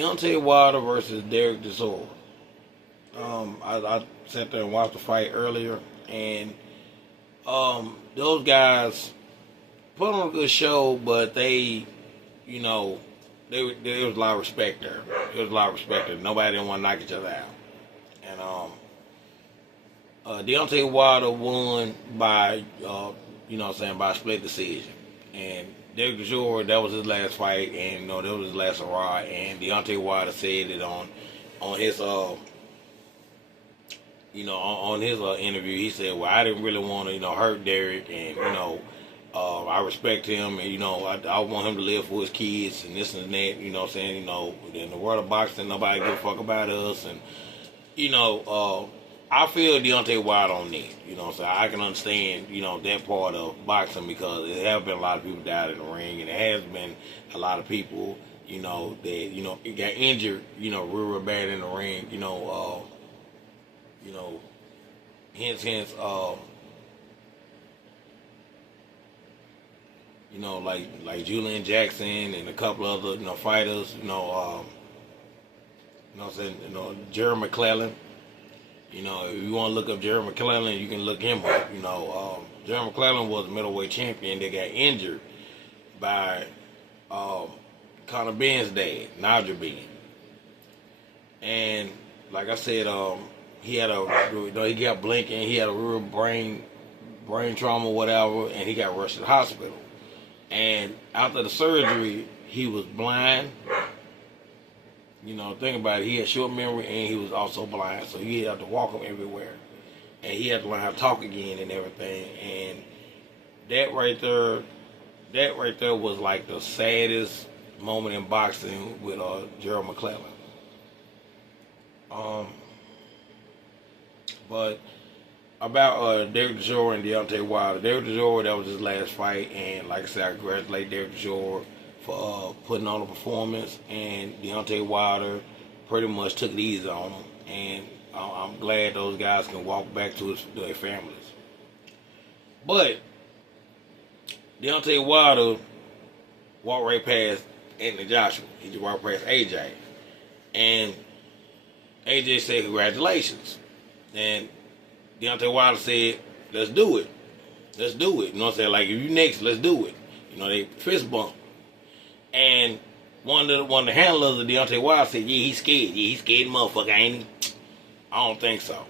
Deontay Wilder versus Derek Chisora. I sat there and watched the fight earlier, and those guys put on a good show, but they, you know, there was a lot of respect there. There was a lot of respect there. Nobody didn't want to knock each other out. And Deontay Wilder won by, by split decision. And Derek Chisora, that was his last fight, and that was his last hurrah. And Deontay Wilder said it on his interview. He said, "Well, I didn't really want to hurt Derek, and I respect him, and I want him to live for his kids and this and that. In the world of boxing, nobody give a fuck about us, and I feel Deontay Wilder on that. So I can understand, that part of boxing because there have been a lot of people died in the ring, and there has been a lot of people, that, got injured, real bad in the ring, hence, like Julian Jackson and a couple other, fighters, Jerry McClellan. If you want to look up Jerry McClellan, you can look him up. Jerry McClellan was a middleweight champion that got injured by Conor Ben's dad, Nigel Ben. And like I said, he got blinking. He had a real brain trauma, whatever, and he got rushed to the hospital. And after the surgery, he was blind. Think about it. He had short memory, and he was also blind, so he had to walk him everywhere, and he had to learn how to talk again and everything. And that right there was like the saddest moment in boxing with Gerald McClellan. But about Derek Chisora and Deontay Wilder. Derek Chisora, that was his last fight, and like I said, I congratulate Derek Chisora for putting on a performance, and Deontay Wilder pretty much took it easy on him, and I'm glad those guys can walk back to their families. But Deontay Wilder walked right past Anthony Joshua. He just walked past AJ, and AJ said congratulations, and Deontay Wilder said, let's do it. Let's do it. You know what I'm saying? Like, if you next, let's do it. They fist bump. And one of the handlers of Deontay Wilder said, yeah, he's scared. Yeah, he's scared motherfucker, ain't he? I don't think so.